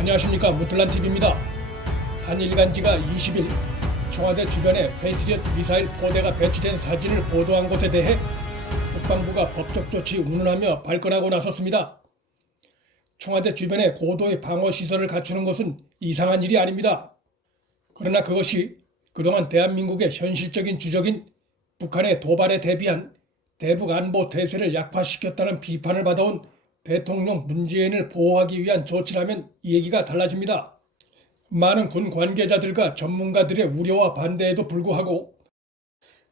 안녕하십니까, 무틀란TV입니다. 한일간지가 20일 청와대 주변에 패트리엇 미사일 포대가 배치된 사진을 보도한 것에 대해 국방부가 법적 조치 운운하며 발끈하고 나섰습니다. 청와대 주변에 고도의 방어시설을 갖추는 것은 이상한 일이 아닙니다. 그러나 그것이 그동안 대한민국의 현실적인 주적인 북한의 도발에 대비한 대북 안보 태세를 약화시켰다는 비판을 받아온 대통령 문재인을 보호하기 위한 조치라면 이 얘기가 달라집니다. 많은 군 관계자들과 전문가들의 우려와 반대에도 불구하고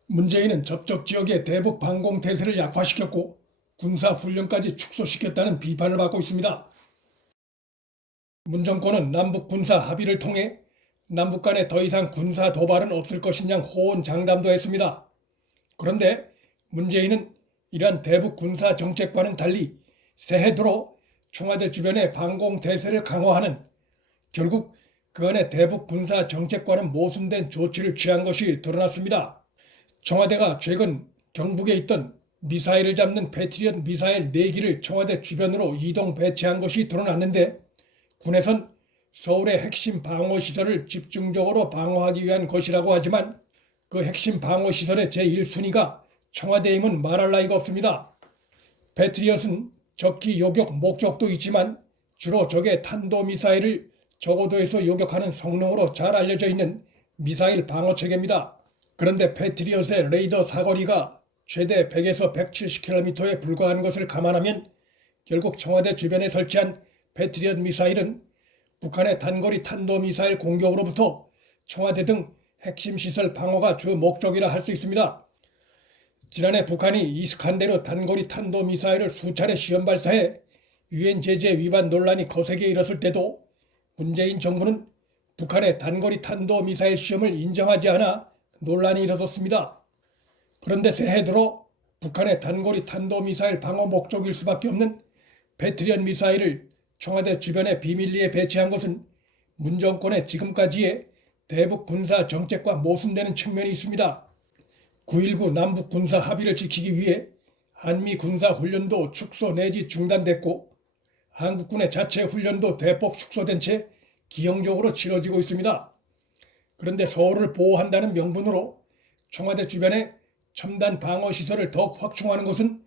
문재인은 접촉 지역의 대북 방공 태세를 약화시켰고 군사훈련까지 축소시켰다는 비판을 받고 있습니다. 문 정권은 남북 군사 합의를 통해 남북 간에 더 이상 군사 도발은 없을 것이냐 호언장담도 했습니다. 그런데 문재인은 이러한 대북 군사 정책과는 달리 새해 들어 청와대 주변의 방공 태세를 강화하는, 결국 그간의 대북 군사 정책과는 모순된 조치를 취한 것이 드러났습니다. 청와대가 최근 경북에 있던 미사일을 잡는 패트리엇 미사일 4기를 청와대 주변으로 이동 배치한 것이 드러났는데, 군에선 서울의 핵심 방어시설을 집중적으로 방어하기 위한 것이라고 하지만 그 핵심 방어시설의 제1순위가 청와대임은 말할 나위가 없습니다. 패트리엇은 적기 요격 목적도 있지만 주로 적의 탄도미사일을 저고도에서 요격하는 성능으로 잘 알려져 있는 미사일 방어체계입니다. 그런데 패트리엇의 레이더 사거리가 최대 100에서 170km에 불과한 것을 감안하면 결국 청와대 주변에 설치한 패트리엇 미사일은 북한의 단거리 탄도미사일 공격으로부터 청와대 등 핵심 시설 방어가 주 목적이라 할 수 있습니다. 지난해 북한이 이스칸데르 단거리 탄도미사일을 수차례 시험 발사해 유엔 제재 위반 논란이 거세게 일었을 때도 문재인 정부는 북한의 단거리 탄도미사일 시험을 인정하지 않아 논란이 일어섰습니다. 그런데 새해 들어 북한의 단거리 탄도미사일 방어 목적일 수밖에 없는 패트리엇 미사일을 청와대 주변에 비밀리에 배치한 것은 문 정권의 지금까지의 대북 군사 정책과 모순되는 측면이 있습니다. 9.19 남북 군사 합의를 지키기 위해 한미 군사 훈련도 축소 내지 중단됐고 한국군의 자체 훈련도 대폭 축소된 채 기형적으로 치러지고 있습니다. 그런데 서울을 보호한다는 명분으로 청와대 주변에 첨단 방어시설을 더욱 확충하는 것은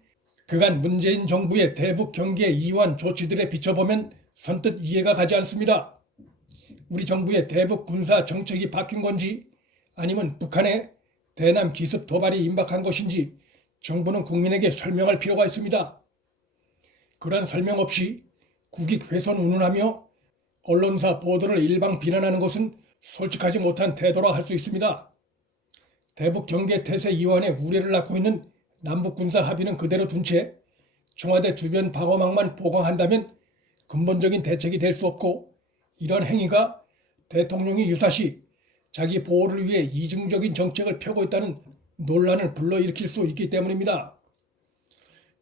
그간 문재인 정부의 대북 경계 이완 조치들에 비춰보면 선뜻 이해가 가지 않습니다. 우리 정부의 대북 군사 정책이 바뀐 건지 아니면 북한의 대남 기습 도발이 임박한 것인지 정부는 국민에게 설명할 필요가 있습니다. 그러한 설명 없이 국익 훼손 운운하며 언론사 보도를 일방 비난하는 것은 솔직하지 못한 태도라 할 수 있습니다. 대북 경계 태세 이완에 우려를 낳고 있는 남북 군사 합의는 그대로 둔 채 청와대 주변 방어망만 보강한다면 근본적인 대책이 될 수 없고, 이런 행위가 대통령이 유사시 자기 보호를 위해 이중적인 정책을 펴고 있다는 논란을 불러일으킬 수 있기 때문입니다.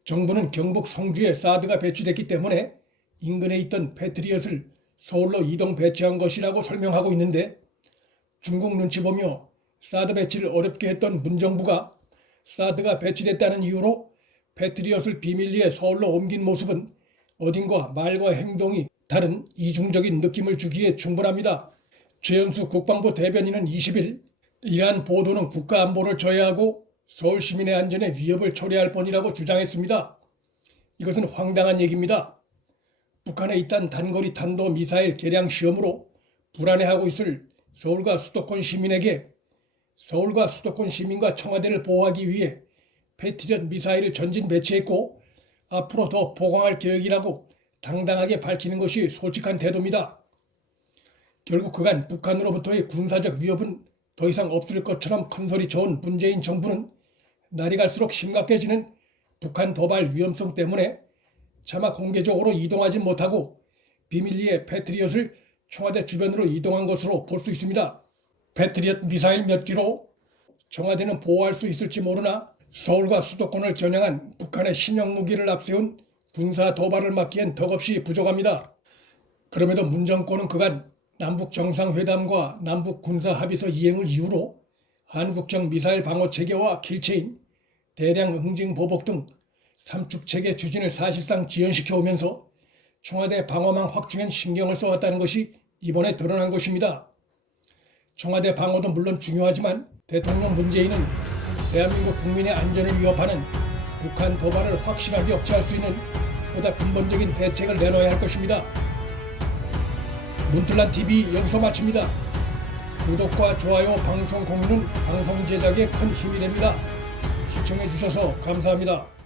정부는 경북 성주에 사드가 배치됐기 때문에 인근에 있던 패트리엇을 서울로 이동 배치한 것이라고 설명하고 있는데, 중국 눈치 보며 사드 배치를 어렵게 했던 문정부가 사드가 배치됐다는 이유로 패트리엇을 비밀리에 서울로 옮긴 모습은 어딘가 말과 행동이 다른 이중적인 느낌을 주기에 충분합니다. 최연수 국방부 대변인은 20일 이러한 보도는 국가안보를 저해하고 서울 시민의 안전에 위협을 초래할 뻔이라고 주장했습니다. 이것은 황당한 얘기입니다. 북한의 이딴 단거리 탄도 미사일 개량 시험으로 불안해하고 있을 서울과 수도권 시민에게 서울과 수도권 시민과 청와대를 보호하기 위해 패트리엇 미사일을 전진 배치했고 앞으로 더 보강할 계획이라고 당당하게 밝히는 것이 솔직한 태도입니다. 결국 그간 북한으로부터의 군사적 위협은 더 이상 없을 것처럼 큰소리 쳐온 문재인 정부는 날이 갈수록 심각해지는 북한 도발 위험성 때문에 차마 공개적으로 이동하지 못하고 비밀리에 패트리엇을 청와대 주변으로 이동한 것으로 볼 수 있습니다. 패트리엇 미사일 몇 기로 청와대는 보호할 수 있을지 모르나 서울과 수도권을 겨냥한 북한의 신형 무기를 앞세운 군사 도발을 막기엔 덕없이 부족합니다. 그럼에도 문 정권은 그간 남북 정상회담과 남북 군사 합의서 이행을 이유로 한국형 미사일 방어 체계와 킬체인, 대량 응징 보복 등 삼축체계 추진을 사실상 지연시켜 오면서 청와대 방어망 확충엔 신경을 써왔다는 것이 이번에 드러난 것입니다. 청와대 방어도 물론 중요하지만 대통령 문재인은 대한민국 국민의 안전을 위협하는 북한 도발을 확실하게 억제할 수 있는 보다 근본적인 대책을 내놓아야 할 것입니다. 문틀란TV 여기서 마칩니다. 구독과 좋아요, 방송 공유는 방송 제작에 큰 힘이 됩니다. 시청해 주셔서 감사합니다.